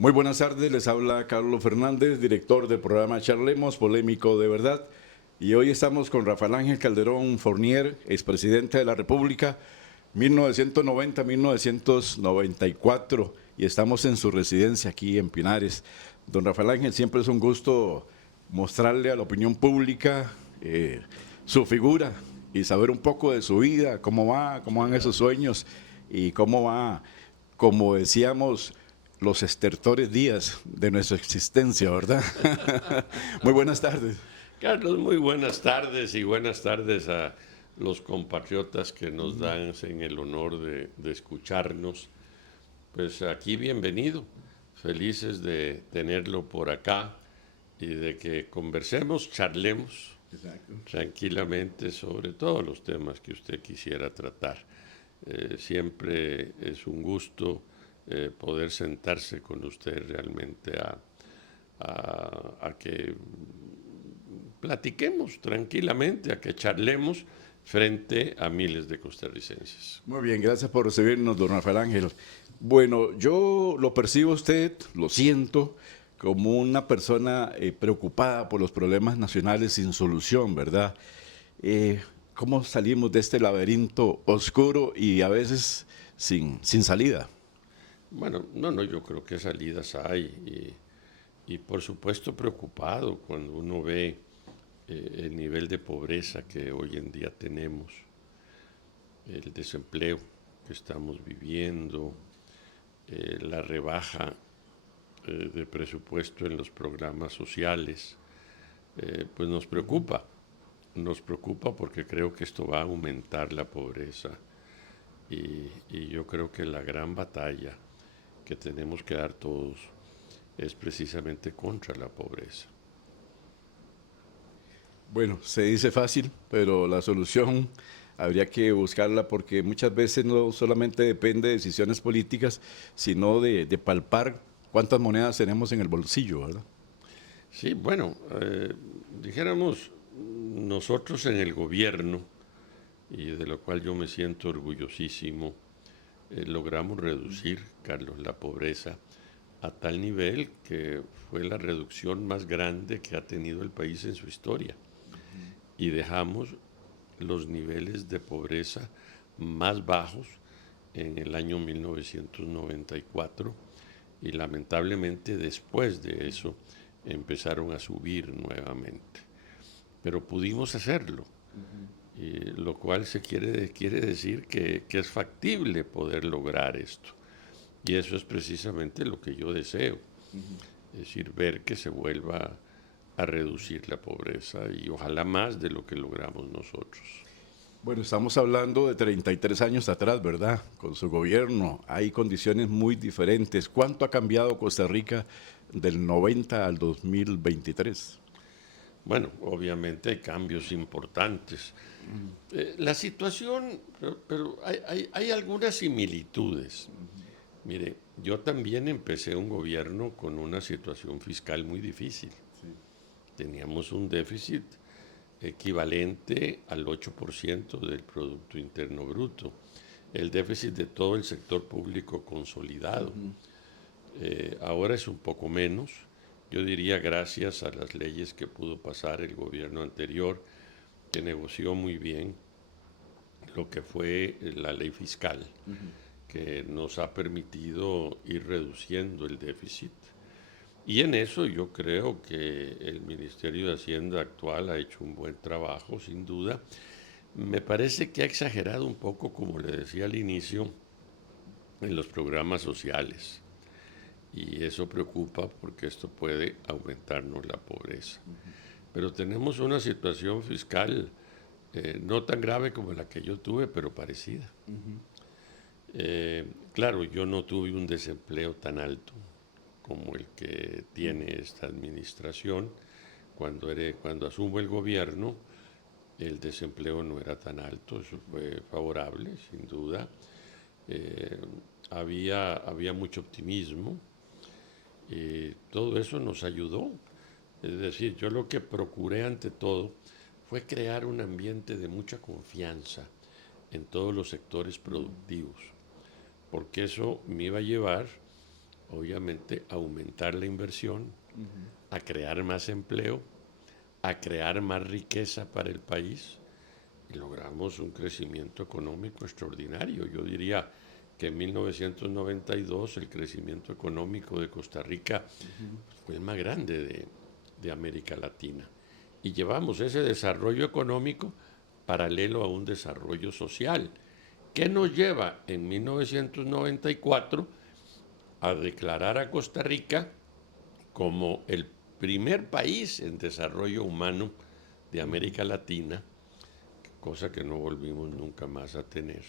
Muy buenas tardes, les habla Carlos Fernández, director del programa Charlemos, polémico de verdad. Y hoy estamos con Rafael Ángel Calderón Fournier, expresidente de la República, 1990-1994, y estamos en su residencia aquí en Pinares. Don Rafael Ángel, siempre es un gusto mostrarle a la opinión pública su figura y saber un poco de su vida, cómo van esos sueños y cómo va, como decíamos, los estertores días de nuestra existencia, ¿verdad? Muy buenas tardes. Carlos, muy buenas tardes y buenas tardes a los compatriotas que nos dan en el honor de escucharnos. Pues aquí bienvenido, felices de tenerlo por acá y de que conversemos, charlemos Exacto. tranquilamente sobre todos los temas que usted quisiera tratar. Siempre es un gusto poder sentarse con usted realmente a que platiquemos tranquilamente, a que charlemos frente a miles de costarricenses. Muy bien, gracias por recibirnos, don Rafael Ángel. Bueno, yo lo percibo a usted, lo siento, como una persona preocupada por los problemas nacionales sin solución, ¿verdad? Eh, ¿Cómo salimos de este laberinto oscuro y a veces sin salida? Bueno, no, yo creo que salidas hay y por supuesto preocupado cuando uno ve el nivel de pobreza que hoy en día tenemos, el desempleo que estamos viviendo, la rebaja de presupuesto en los programas sociales, pues nos preocupa porque creo que esto va a aumentar la pobreza y yo creo que la gran batalla que tenemos que dar todos es precisamente contra la pobreza. Bueno, se dice fácil, pero la solución habría que buscarla porque muchas veces no solamente depende de decisiones políticas, sino de palpar cuántas monedas tenemos en el bolsillo, ¿verdad? Sí, bueno, dijéramos nosotros en el gobierno, y de lo cual yo me siento orgullosísimo, logramos reducir, Carlos, la pobreza a tal nivel que fue la reducción más grande que ha tenido el país en su historia. Y dejamos los niveles de pobreza más bajos en el año 1994 y lamentablemente después de eso empezaron a subir nuevamente. Pero pudimos hacerlo, y lo cual quiere decir que es factible poder lograr esto. Y eso es precisamente lo que yo deseo, es decir, ver que se vuelva a reducir la pobreza y ojalá más de lo que logramos nosotros. Bueno, estamos hablando de 33 años atrás, ¿verdad? Con su gobierno hay condiciones muy diferentes. ¿Cuánto ha cambiado Costa Rica del 90 al 2023? Bueno, obviamente hay cambios importantes. La situación, pero hay algunas similitudes. Mire, yo también empecé un gobierno con una situación fiscal muy difícil. Teníamos un déficit equivalente al 8% del Producto Interno Bruto, el déficit de todo el sector público consolidado. Ahora es un poco menos, yo diría gracias a las leyes que pudo pasar el gobierno anterior, que negoció muy bien lo que fue la ley fiscal, que nos ha permitido ir reduciendo el déficit. Y en eso yo creo que el Ministerio de Hacienda actual ha hecho un buen trabajo, sin duda. Me parece que ha exagerado un poco, como le decía al inicio, en los programas sociales. Y eso preocupa porque esto puede aumentarnos la pobreza. Pero tenemos una situación fiscal no tan grave como la que yo tuve, pero parecida. Claro, yo no tuve un desempleo tan alto como el que tiene esta administración. Cuando asumo el gobierno, el desempleo no era tan alto, eso fue favorable, sin duda. Eh, había mucho optimismo y todo eso nos ayudó. Es decir, yo lo que procuré ante todo fue crear un ambiente de mucha confianza en todos los sectores productivos, porque eso me iba a llevar obviamente, aumentar la inversión, a crear más empleo, a crear más riqueza para el país, y logramos un crecimiento económico extraordinario. Yo diría que en 1992 el crecimiento económico de Costa Rica fue el más grande de América Latina. Y llevamos ese desarrollo económico paralelo a un desarrollo social, que nos lleva en 1994 a declarar a Costa Rica como el primer país en desarrollo humano de América Latina, cosa que no volvimos nunca más a tener,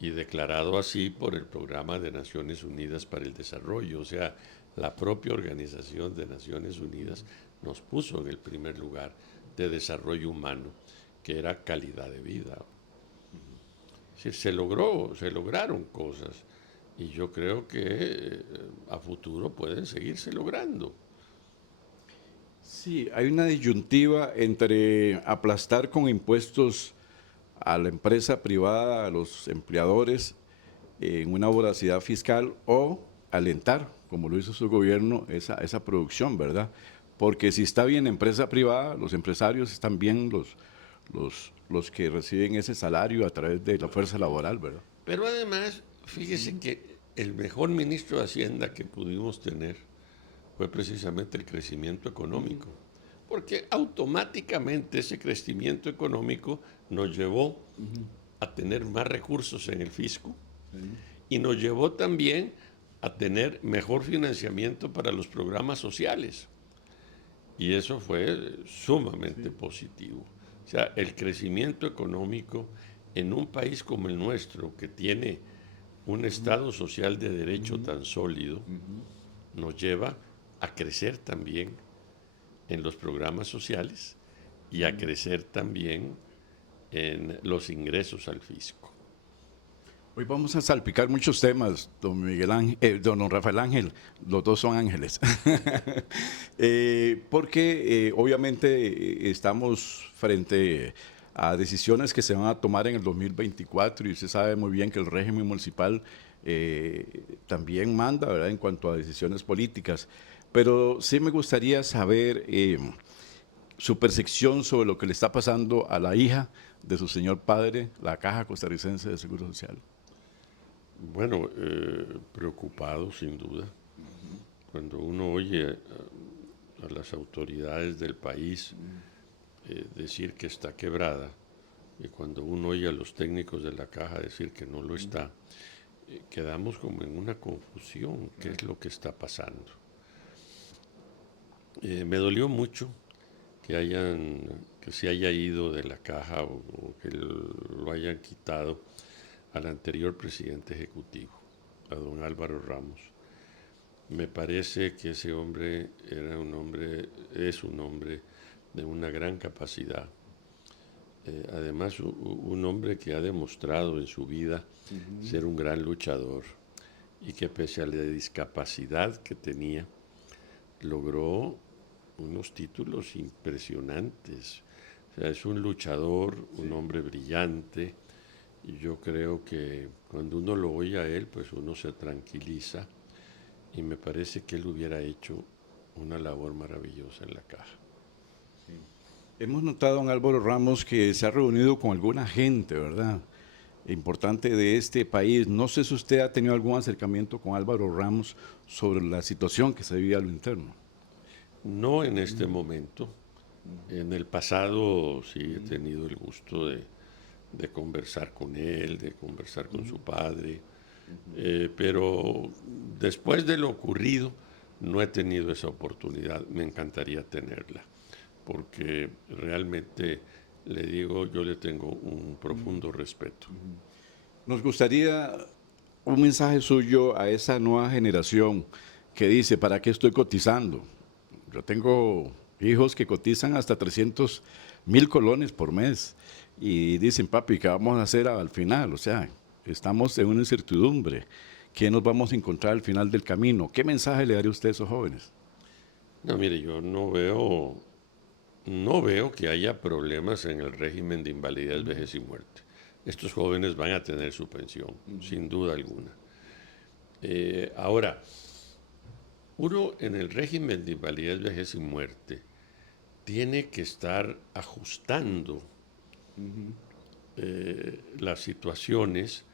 y declarado así por el Programa de Naciones Unidas para el Desarrollo. O sea, la propia Organización de Naciones Unidas nos puso en el primer lugar de desarrollo humano, que era calidad de vida. Es decir, se lograron cosas, y yo creo que a futuro pueden seguirse logrando. Sí, hay una disyuntiva entre aplastar con impuestos a la empresa privada, a los empleadores, en una voracidad fiscal o alentar, como lo hizo su gobierno, esa producción, ¿verdad? Porque si está bien la empresa privada, los empresarios están bien los que reciben ese salario a través de la fuerza laboral, ¿verdad? Pero además, fíjese que el mejor ministro de Hacienda que pudimos tener fue precisamente el crecimiento económico, porque automáticamente ese crecimiento económico nos llevó a tener más recursos en el fisco y nos llevó también a tener mejor financiamiento para los programas sociales. Y eso fue sumamente positivo. O sea, el crecimiento económico en un país como el nuestro, que tiene un Estado social de derecho tan sólido, nos lleva a crecer también en los programas sociales y a crecer también en los ingresos al fisco. Hoy vamos a salpicar muchos temas, don Miguel Ángel, don Rafael Ángel, los dos son ángeles. Porque obviamente estamos frente a decisiones que se van a tomar en el 2024 y usted sabe muy bien que el régimen municipal también manda, ¿verdad?, en cuanto a decisiones políticas. Pero sí me gustaría saber su percepción sobre lo que le está pasando a la hija de su señor padre, la Caja Costarricense de Seguro Social. Bueno, preocupado sin duda. Cuando uno oye a las autoridades del país decir que está quebrada, y cuando uno oye a los técnicos de la caja decir que no lo está, quedamos como en una confusión. ¿Qué es lo que está pasando? Me dolió mucho que se haya ido de la caja o que lo hayan quitado al anterior presidente ejecutivo, a don Álvaro Ramos. Me parece que ese hombre es un hombre de una gran capacidad. Además, un hombre que ha demostrado en su vida ser un gran luchador y que pese a la discapacidad que tenía, logró unos títulos impresionantes. O sea, es un luchador, un hombre brillante, y yo creo que cuando uno lo oye a él, pues uno se tranquiliza, y me parece que él hubiera hecho una labor maravillosa en la caja. Hemos notado, don Álvaro Ramos, que se ha reunido con alguna gente, ¿verdad?, importante de este país. No sé si usted ha tenido algún acercamiento con Álvaro Ramos sobre la situación que se vive a lo interno. No en este momento. En el pasado sí he tenido el gusto de conversar con él, de conversar con su padre, pero después de lo ocurrido no he tenido esa oportunidad. Me encantaría tenerla, porque realmente, le digo, yo le tengo un profundo respeto. Nos gustaría un mensaje suyo a esa nueva generación que dice, ¿para qué estoy cotizando? Yo tengo hijos que cotizan hasta 300,000 colones por mes y dicen, papi, ¿qué vamos a hacer al final? O sea, estamos en una incertidumbre. ¿Qué nos vamos a encontrar al final del camino? ¿Qué mensaje le daría usted a esos jóvenes? No, mire, yo no veo que haya problemas en el régimen de invalidez, vejez y muerte. Estos jóvenes van a tener su pensión, sin duda alguna. Ahora, Uno en el régimen de invalidez, vejez y muerte tiene que estar ajustando las situaciones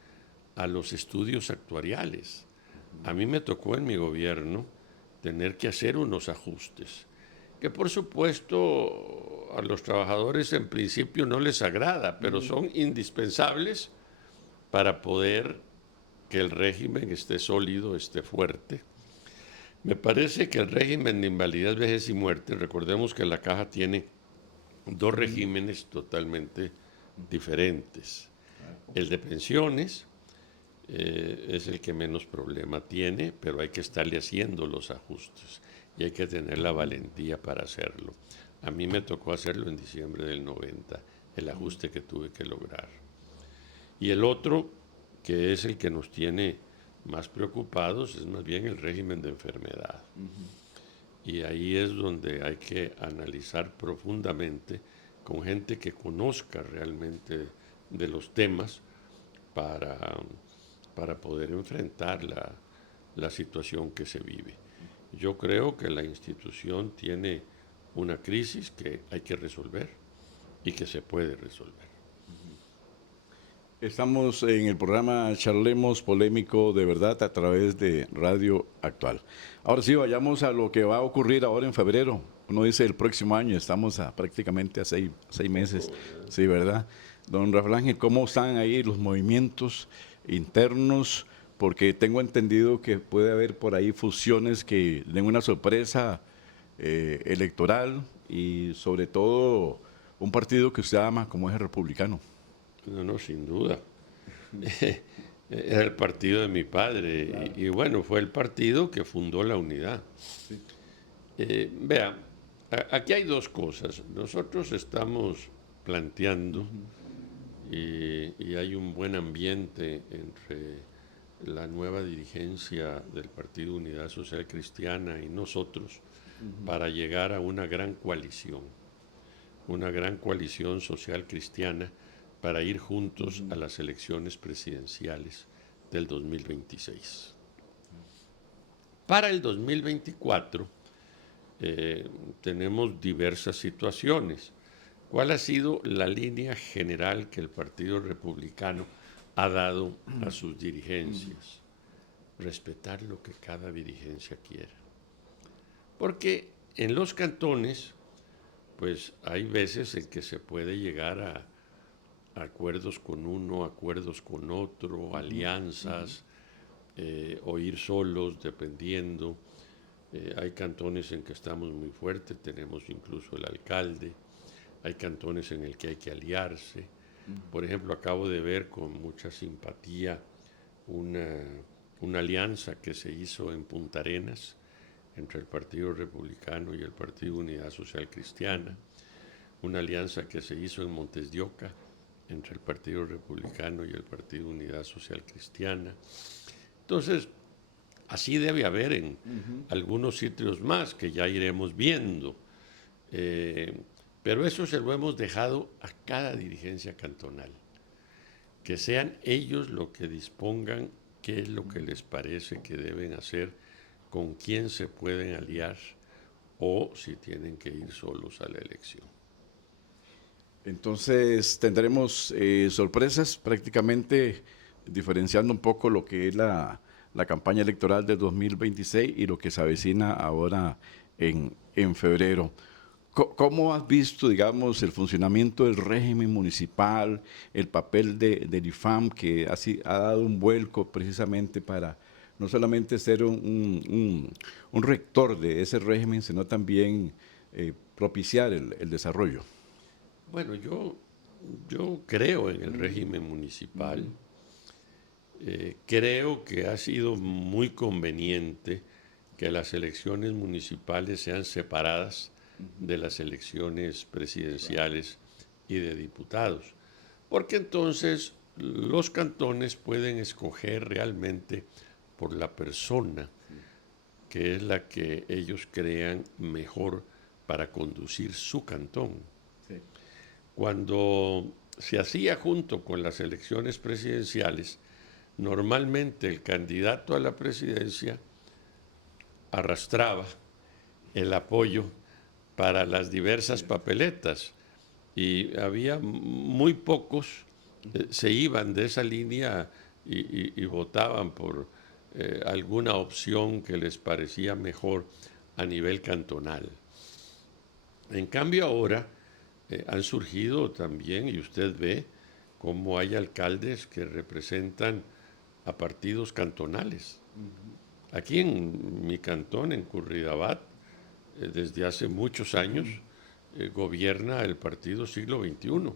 a los estudios actuariales. A mí me tocó en mi gobierno tener que hacer unos ajustes, que por supuesto a los trabajadores en principio no les agrada, pero son indispensables para poder que el régimen esté sólido, esté fuerte. Me parece que el régimen de invalidez, vejez y muerte, recordemos que la caja tiene dos regímenes totalmente diferentes. El de pensiones es el que menos problema tiene, pero hay que estarle haciendo los ajustes y hay que tener la valentía para hacerlo. A mí me tocó hacerlo en diciembre del 90, el ajuste que tuve que lograr. Y el otro, que es el que nos tiene más preocupados, es más bien el régimen de enfermedad. Y ahí es donde hay que analizar profundamente con gente que conozca realmente de los temas para poder enfrentar la situación que se vive. Yo creo que la institución tiene una crisis que hay que resolver y que se puede resolver. Estamos en el programa Charlemos Polémico de Verdad a través de Radio Actual. Ahora sí, vayamos a lo que va a ocurrir ahora en febrero. Uno dice el próximo año, estamos prácticamente a seis meses, sí, ¿verdad? Don Rafael Ángel, ¿cómo están ahí los movimientos internos? Porque tengo entendido que puede haber por ahí fusiones que den una sorpresa electoral y sobre todo un partido que usted ama como es el republicano. No, no, sin duda. Era el partido de mi padre, claro. Y bueno, fue el partido que fundó la unidad. Sí. Vea, aquí hay dos cosas. Nosotros estamos planteando y hay un buen ambiente entre la nueva dirigencia del Partido Unidad Social Cristiana y nosotros para llegar a una gran coalición social cristiana para ir juntos a las elecciones presidenciales del 2026. Para el 2024 tenemos diversas situaciones. ¿Cuál ha sido la línea general que el Partido Republicano ha dado a sus dirigencias? Respetar lo que cada dirigencia quiera. Porque en los cantones, pues hay veces en que se puede llegar a acuerdos con uno, acuerdos con otro, alianzas, o ir solos, dependiendo. Hay cantones en que estamos muy fuertes, tenemos incluso el alcalde. Hay cantones en el que hay que aliarse. Por ejemplo, acabo de ver con mucha simpatía una alianza que se hizo en Punta Arenas entre el Partido Republicano y el Partido Unidad Social Cristiana. Una alianza que se hizo en Montes de Oca entre el Partido Republicano y el Partido Unidad Social Cristiana. Entonces, así debe haber en algunos sitios más que ya iremos viendo. Pero eso se lo hemos dejado a cada dirigencia cantonal. Que sean ellos los que dispongan qué es lo que les parece que deben hacer, con quién se pueden aliar o si tienen que ir solos a la elección. Entonces tendremos sorpresas prácticamente diferenciando un poco lo que es la campaña electoral de 2026 y lo que se avecina ahora en febrero. ¿Cómo has visto, digamos, el funcionamiento del régimen municipal, el papel del IFAM que ha dado un vuelco precisamente para no solamente ser un rector de ese régimen, sino también propiciar el desarrollo? Bueno, yo creo en el régimen municipal. Creo que ha sido muy conveniente que las elecciones municipales sean separadas de las elecciones presidenciales y de diputados, porque entonces los cantones pueden escoger realmente por la persona que es la que ellos crean mejor para conducir su cantón. Sí. Cuando se hacía junto con las elecciones presidenciales, normalmente el candidato a la presidencia arrastraba el apoyo para las diversas papeletas y había muy pocos se iban de esa línea y votaban por alguna opción que les parecía mejor a nivel cantonal. En cambio ahora han surgido también, y usted ve cómo hay alcaldes que representan a partidos cantonales. Aquí en mi cantón, en Curridabat, desde hace muchos años, gobierna el partido Siglo XXI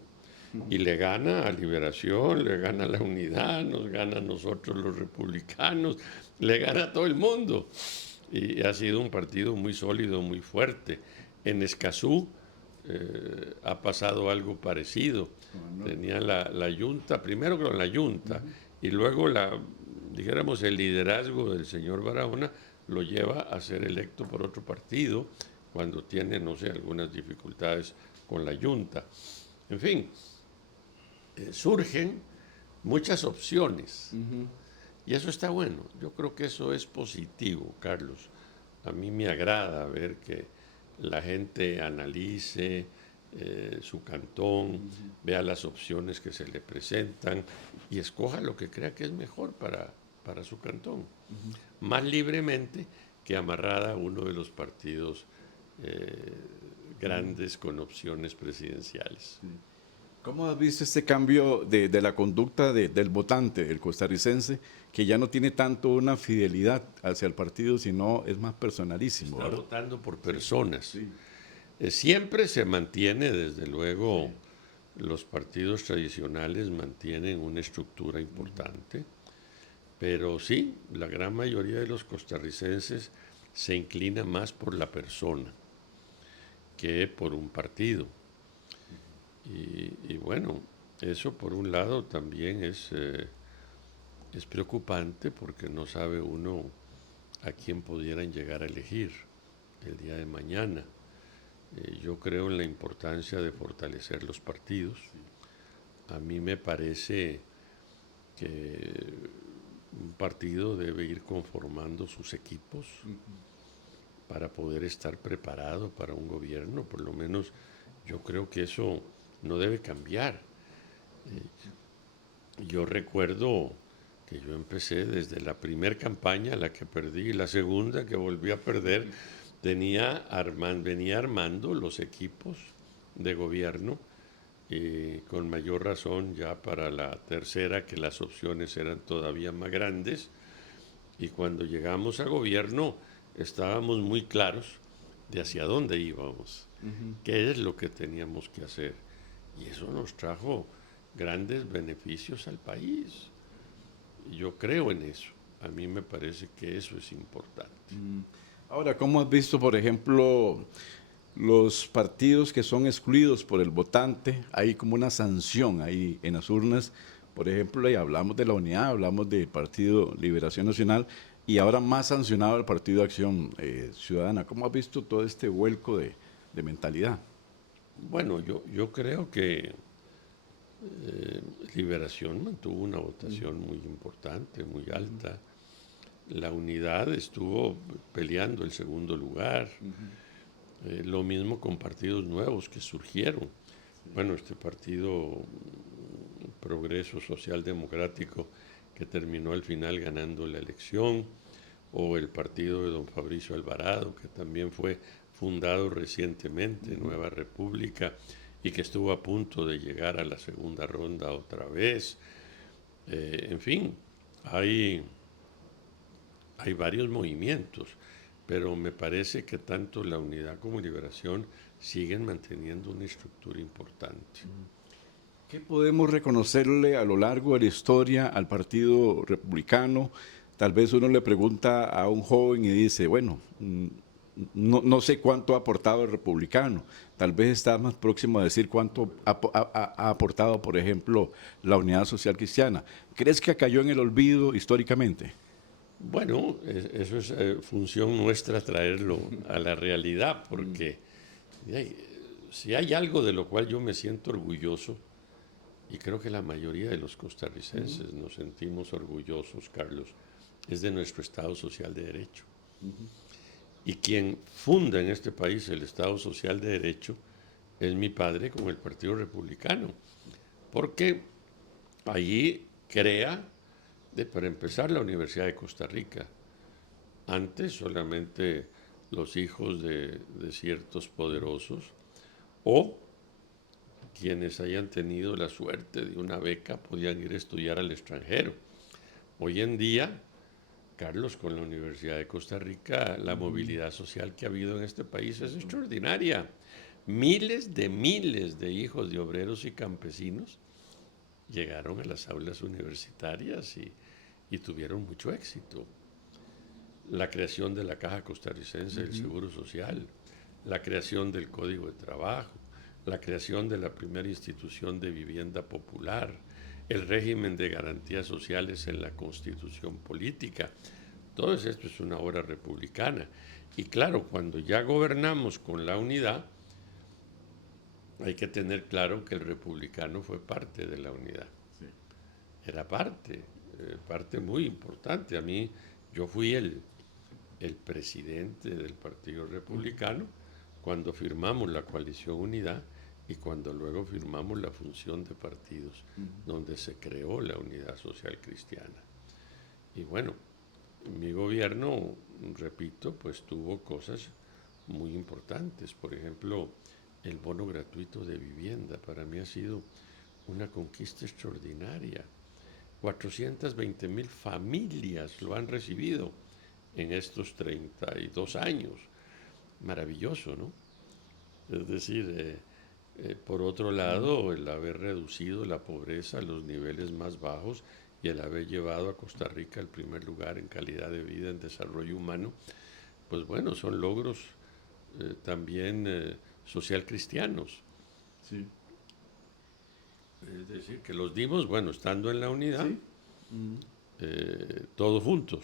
y le gana a Liberación, le gana a la Unidad, nos gana a nosotros los republicanos, le gana a todo el mundo. Y ha sido un partido muy sólido, muy fuerte. En Escazú ha pasado algo parecido. Tenía la Junta, primero con la Junta, y luego dijéramos, el liderazgo del señor Barahona lo lleva a ser electo por otro partido cuando tiene, no sé, algunas dificultades con la Junta. En fin, surgen muchas opciones. Y eso está bueno. Yo creo que eso es positivo, Carlos. A mí me agrada ver que la gente analice su cantón, vea las opciones que se le presentan y escoja lo que crea que es mejor para su cantón. Más libremente que amarrada a uno de los partidos grandes con opciones presidenciales. ¿Cómo has visto este cambio de la conducta del votante, el costarricense, que ya no tiene tanto una fidelidad hacia el partido, sino es más personalísimo? Está ¿verdad? votando por personas. Sí. Siempre se mantiene, desde luego, los partidos tradicionales mantienen una estructura importante, pero sí, la gran mayoría de los costarricenses se inclina más por la persona que por un partido. Y bueno, eso por un lado también es preocupante porque no sabe uno a quién pudieran llegar a elegir el día de mañana. Yo creo en la importancia de fortalecer los partidos. A mí me parece que un partido debe ir conformando sus equipos para poder estar preparado para un gobierno. Por lo menos yo creo que eso no debe cambiar. Yo recuerdo que yo empecé desde la primera campaña, la que perdí, y la segunda que volví a perder, venía armando los equipos de gobierno y con mayor razón ya para la tercera, que las opciones eran todavía más grandes. Y cuando llegamos a gobierno estábamos muy claros de hacia dónde íbamos, qué es lo que teníamos que hacer. Y eso nos trajo grandes beneficios al país. Y yo creo en eso. A mí me parece que eso es importante. Ahora, ¿cómo has visto, por ejemplo, los partidos que son excluidos por el votante? Hay como una sanción ahí en las urnas. Por ejemplo, y hablamos de la Unidad, hablamos del Partido Liberación Nacional y ahora más sancionado el Partido Acción Ciudadana. ¿Cómo has visto todo este vuelco de mentalidad? Bueno, yo creo que Liberación mantuvo una votación muy importante, muy alta. La Unidad estuvo peleando el segundo lugar. Lo mismo con partidos nuevos que surgieron. Bueno, este partido Progreso Social Democrático que terminó al final ganando la elección, o el partido de don Fabricio Alvarado, que también fue fundado recientemente, Nueva República, y que estuvo a punto de llegar a la segunda ronda otra vez. En fin, hay varios movimientos, pero me parece que tanto la Unidad como Liberación siguen manteniendo una estructura importante. ¿Qué podemos reconocerle a lo largo de la historia al Partido Republicano? Tal vez uno le pregunta a un joven y dice, bueno, no sé cuánto ha aportado el republicano. Tal vez está más próximo a decir cuánto ha aportado, por ejemplo, la Unidad Social Cristiana. ¿Crees que cayó en el olvido históricamente? Bueno, eso es función nuestra traerlo a la realidad, porque si hay algo de lo cual yo me siento orgulloso, y creo que la mayoría de los costarricenses nos sentimos orgullosos, Carlos, es de nuestro Estado Social de Derecho. Y quien funda en este país el Estado Social de Derecho es mi padre con el Partido Republicano, porque allí crea, para empezar, la Universidad de Costa Rica. Antes solamente los hijos de ciertos poderosos o quienes hayan tenido la suerte de una beca podían ir a estudiar al extranjero. Hoy en día, Carlos, con la Universidad de Costa Rica, la movilidad social que ha habido en este país es extraordinaria. Miles de hijos de obreros y campesinos llegaron a las aulas universitarias y tuvieron mucho éxito. La creación de la Caja Costarricense del Seguro Social, la creación del Código de Trabajo, la creación de la primera institución de vivienda popular, el régimen de garantías sociales en la Constitución política. Todo esto es una obra republicana. Y claro, cuando ya gobernamos con la unidad, hay que tener claro que el republicano fue parte de la unidad. Sí. Era parte muy importante. A mí, yo fui el presidente del Partido Republicano cuando firmamos la coalición Unidad y cuando luego firmamos la función de partidos, donde se creó la Unidad Social Cristiana. Y bueno, mi gobierno, repito, pues tuvo cosas muy importantes. Por ejemplo, el bono gratuito de vivienda para mí ha sido una conquista extraordinaria. 420,000 familias lo han recibido en estos 32 años. Maravilloso, ¿no? Es decir, por otro lado, el haber reducido la pobreza a los niveles más bajos y el haber llevado a Costa Rica al primer lugar en calidad de vida, en desarrollo humano, pues bueno, son logros también social cristianos. Sí. Es decir, que los dimos, bueno, estando en la unidad, Sí. Todos juntos.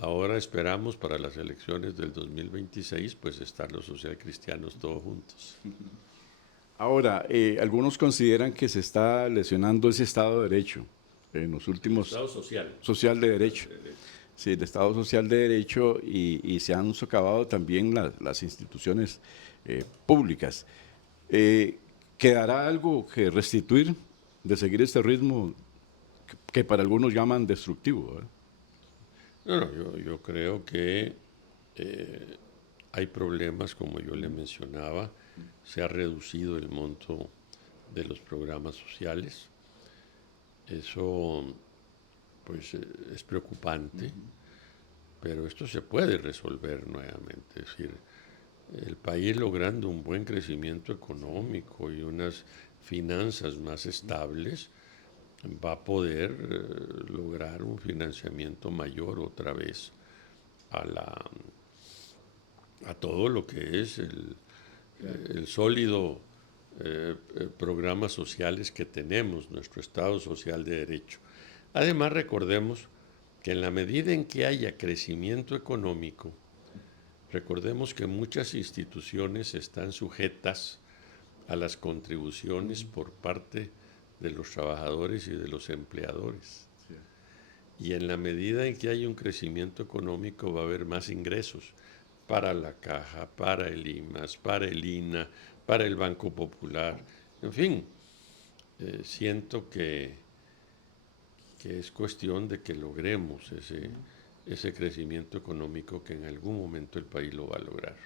Ahora esperamos para las elecciones del 2026, pues estar los socialcristianos todos juntos. Ahora, algunos consideran que se está lesionando ese Estado de Derecho en los últimos... Estado social. Social de Derecho. Sí, el Estado Social de Derecho y se han socavado también las instituciones públicas. ¿Quedará algo que restituir de seguir este ritmo que para algunos llaman destructivo? ¿Verdad? No, yo creo que hay problemas, como yo le mencionaba, se ha reducido el monto de los programas sociales. Eso, pues, es preocupante, pero esto se puede resolver nuevamente. Es decir, el país logrando un buen crecimiento económico y unas finanzas más estables, va a poder lograr un financiamiento mayor otra vez a todo lo que es el sólido programas sociales que tenemos, nuestro Estado Social de Derecho. Además, recordemos que en la medida en que haya crecimiento económico, recordemos que muchas instituciones están sujetas a las contribuciones por parte de los trabajadores y de los empleadores. Sí. Y en la medida en que haya un crecimiento económico va a haber más ingresos para la Caja, para el IMAS, para el INA, para el Banco Popular. En fin, siento que es cuestión de que logremos ese crecimiento económico que en algún momento el país lo va a lograr.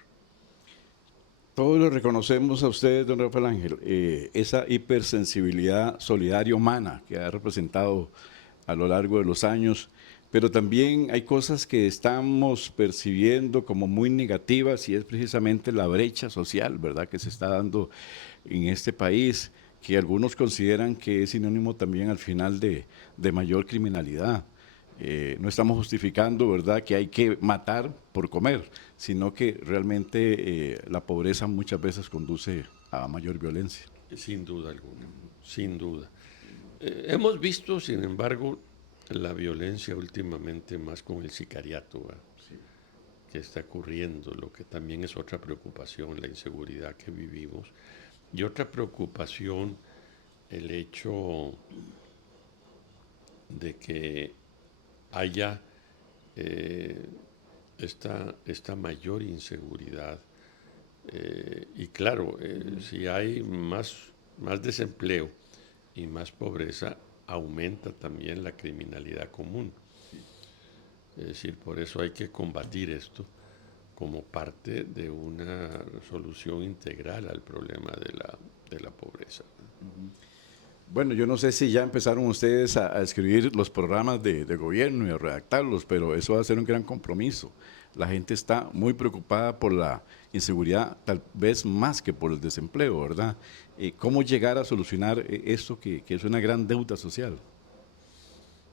Todos le reconocemos a ustedes, don Rafael Ángel, esa hipersensibilidad solidaria humana que ha representado a lo largo de los años, pero también hay cosas que estamos percibiendo como muy negativas y es precisamente la brecha social, ¿verdad?, que se está dando en este país, que algunos consideran que es sinónimo también al final de mayor criminalidad. No estamos justificando, ¿verdad?, que hay que matar por comer, sino que realmente la pobreza muchas veces conduce a mayor violencia. Sin duda alguna, sin duda. Hemos visto, sin embargo, la violencia últimamente más con el sicariato, sí, que está ocurriendo, lo que también es otra preocupación, la inseguridad que vivimos. Y otra preocupación, el hecho de que haya esta mayor inseguridad. Y claro, si hay más desempleo y más pobreza, aumenta también la criminalidad común. Es decir, por eso hay que combatir esto como parte de una solución integral al problema de la pobreza. Bueno, yo no sé si ya empezaron ustedes a escribir los programas de gobierno y a redactarlos, pero eso va a ser un gran compromiso. La gente está muy preocupada por la inseguridad, tal vez más que por el desempleo, ¿verdad? ¿Cómo llegar a solucionar esto que es una gran deuda social?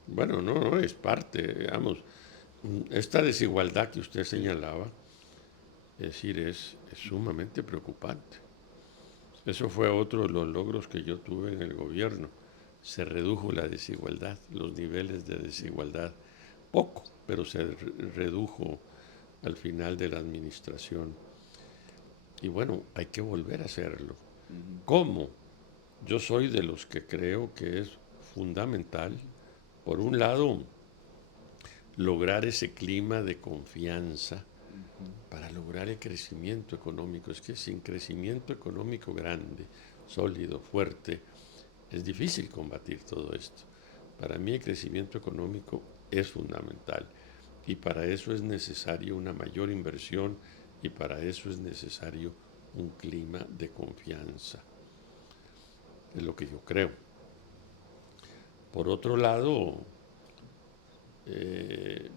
Bueno, no, es parte, digamos, esta desigualdad que usted señalaba, es decir, es sumamente preocupante. Eso fue otro de los logros que yo tuve en el gobierno. Se redujo la desigualdad, los niveles de desigualdad. Poco, pero se redujo al final de la administración. Y bueno, hay que volver a hacerlo. ¿Cómo? Yo soy de los que creo que es fundamental, por un lado, lograr ese clima de confianza para lograr el crecimiento económico. Es que sin crecimiento económico grande, sólido, fuerte, es difícil combatir todo esto. Para mí el crecimiento económico es fundamental y para eso es necesario una mayor inversión y para eso es necesario un clima de confianza. Es lo que yo creo. Por otro lado,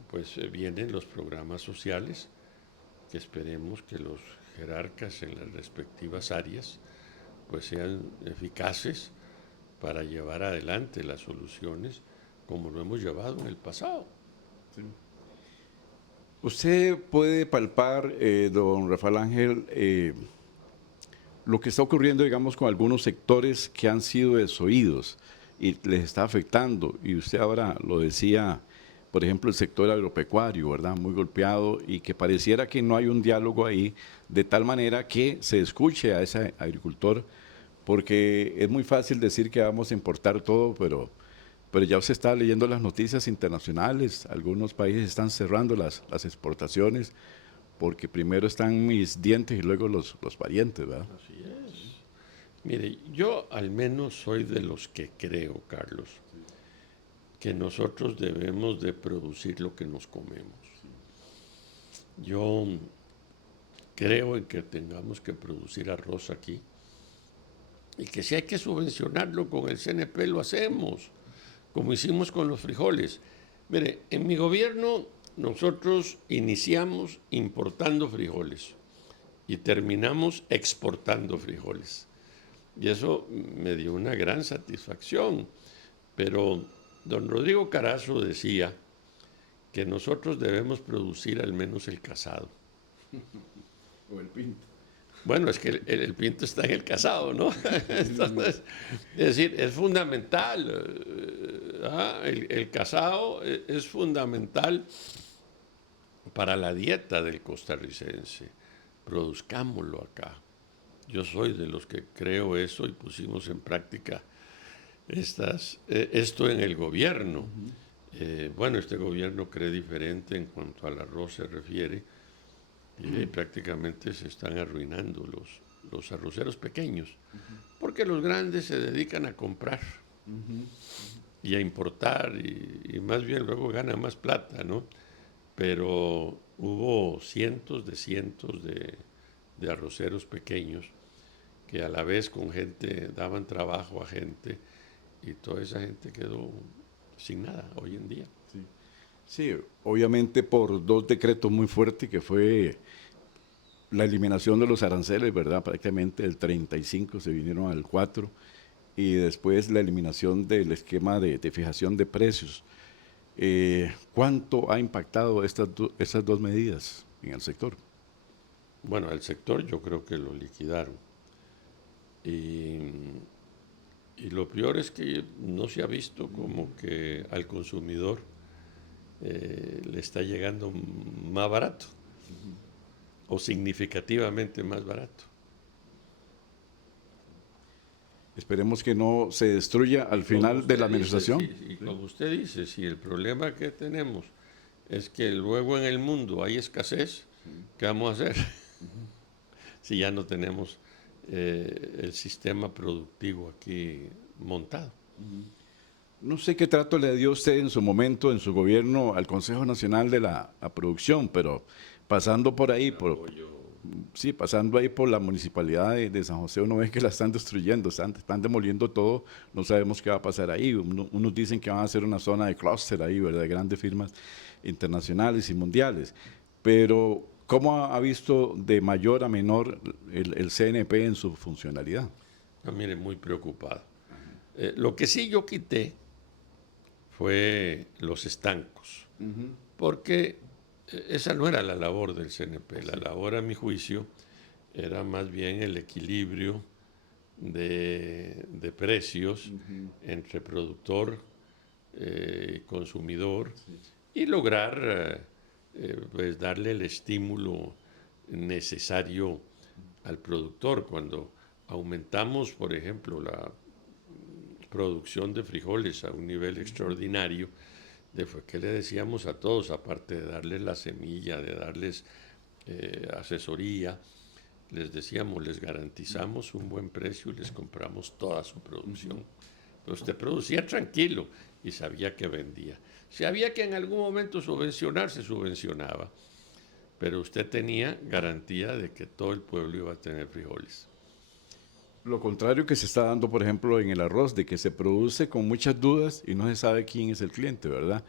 pues vienen los programas sociales que esperemos que los jerarcas en las respectivas áreas pues sean eficaces para llevar adelante las soluciones como lo hemos llevado en el pasado. Sí. Usted puede palpar, don Rafael Ángel, lo que está ocurriendo, digamos, con algunos sectores que han sido desoídos y les está afectando. Y usted ahora lo decía, por ejemplo, el sector agropecuario, ¿verdad? Muy golpeado y que pareciera que no hay un diálogo ahí de tal manera que se escuche a ese agricultor, porque es muy fácil decir que vamos a importar todo, pero ya se está leyendo las noticias internacionales, algunos países están cerrando las exportaciones porque primero están mis dientes y luego los parientes, ¿verdad? Así es. Mire, yo al menos soy de los que creo, Carlos, que nosotros debemos de producir lo que nos comemos. Yo creo en que tengamos que producir arroz aquí y que si hay que subvencionarlo con el CNP lo hacemos, como hicimos con los frijoles. Mire, en mi gobierno nosotros iniciamos importando frijoles y terminamos exportando frijoles. Y eso me dio una gran satisfacción. Pero don Rodrigo Carazo decía que nosotros debemos producir al menos el casado. O el pinto. Bueno, es que el pinto está en el casado, ¿no? Entonces, es decir, es fundamental. El casado es fundamental para la dieta del costarricense. Produzcámoslo acá. Yo soy de los que creo eso y pusimos en práctica esto en el gobierno. Bueno, este gobierno cree diferente en cuanto al arroz se refiere y prácticamente se están arruinando los arroceros pequeños, porque los grandes se dedican a comprar y a importar y más bien luego ganan más plata, ¿no? Pero hubo cientos de arroceros pequeños que a la vez con gente daban trabajo a gente y toda esa gente quedó sin nada hoy en día. Sí. Sí, obviamente por dos decretos muy fuertes que fue la eliminación de los aranceles, ¿verdad? Prácticamente el 35 se vinieron al 4 y después la eliminación del esquema de fijación de precios. ¿Cuánto ha impactado estas dos medidas en el sector? Bueno, al sector yo creo que lo liquidaron. Y, y lo peor es que no se ha visto como que al consumidor le está llegando más barato o significativamente más barato. Esperemos que no se destruya al final de la administración. Dice, y como usted dice, si el problema que tenemos es que luego en el mundo hay escasez, ¿qué vamos a hacer? Si ya no tenemos el sistema productivo aquí montado. No sé qué trato le dio usted en su momento, en su gobierno, al Consejo Nacional de la Producción, pero pasando por ahí, sí, pasando ahí por la municipalidad de San José, uno ve que la están destruyendo, están demoliendo todo, no sabemos qué va a pasar ahí. Unos dicen que van a hacer una zona de clúster ahí, ¿verdad? De grandes firmas internacionales y mundiales. Pero, ¿cómo ha visto de mayor a menor el CNP en su funcionalidad? No, mire, muy preocupado. Lo que sí yo quité fue los estancos, porque esa no era la labor del CNP. La labor, a mi juicio, era más bien el equilibrio de precios entre productor y consumidor y lograr pues darle el estímulo necesario al productor. Cuando aumentamos, por ejemplo, la producción de frijoles a un nivel extraordinario, fue que le decíamos a todos, aparte de darles la semilla, de darles asesoría, les decíamos, les garantizamos un buen precio y les compramos toda su producción. Pero usted producía tranquilo y sabía que vendía. Si había que en algún momento subvencionar, se subvencionaba. Pero usted tenía garantía de que todo el pueblo iba a tener frijoles. Lo contrario que se está dando, por ejemplo, en el arroz, de que se produce con muchas dudas y no se sabe quién es el cliente, ¿verdad?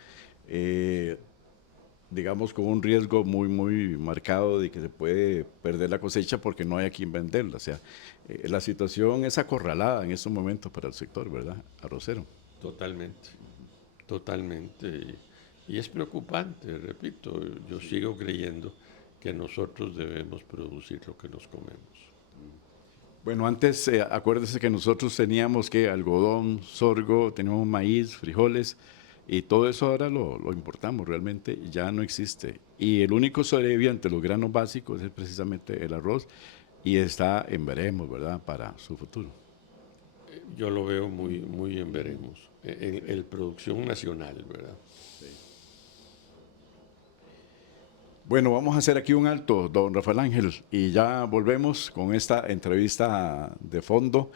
Digamos, con un riesgo muy, muy marcado de que se puede perder la cosecha porque no hay a quien venderla. O sea, la situación es acorralada en estos momentos para el sector, ¿verdad? Arrocero. Totalmente, totalmente. Y es preocupante, repito, yo sigo creyendo que nosotros debemos producir lo que nos comemos. Bueno, antes, acuérdese que nosotros teníamos que algodón, sorgo, teníamos maíz, frijoles, y todo eso ahora lo importamos realmente, ya no existe. Y el único sobreviviente de los granos básicos es precisamente el arroz, y está en veremos, ¿verdad?, para su futuro. Yo lo veo muy, muy en veremos, en producción nacional, ¿verdad? Bueno, vamos a hacer aquí un alto, don Rafael Ángel, y ya volvemos con esta entrevista de fondo.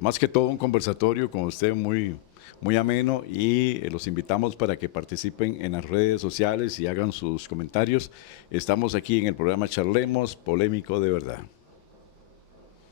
Más que todo un conversatorio con usted muy, muy ameno y los invitamos para que participen en las redes sociales y hagan sus comentarios. Estamos aquí en el programa Charlemos, polémico de verdad.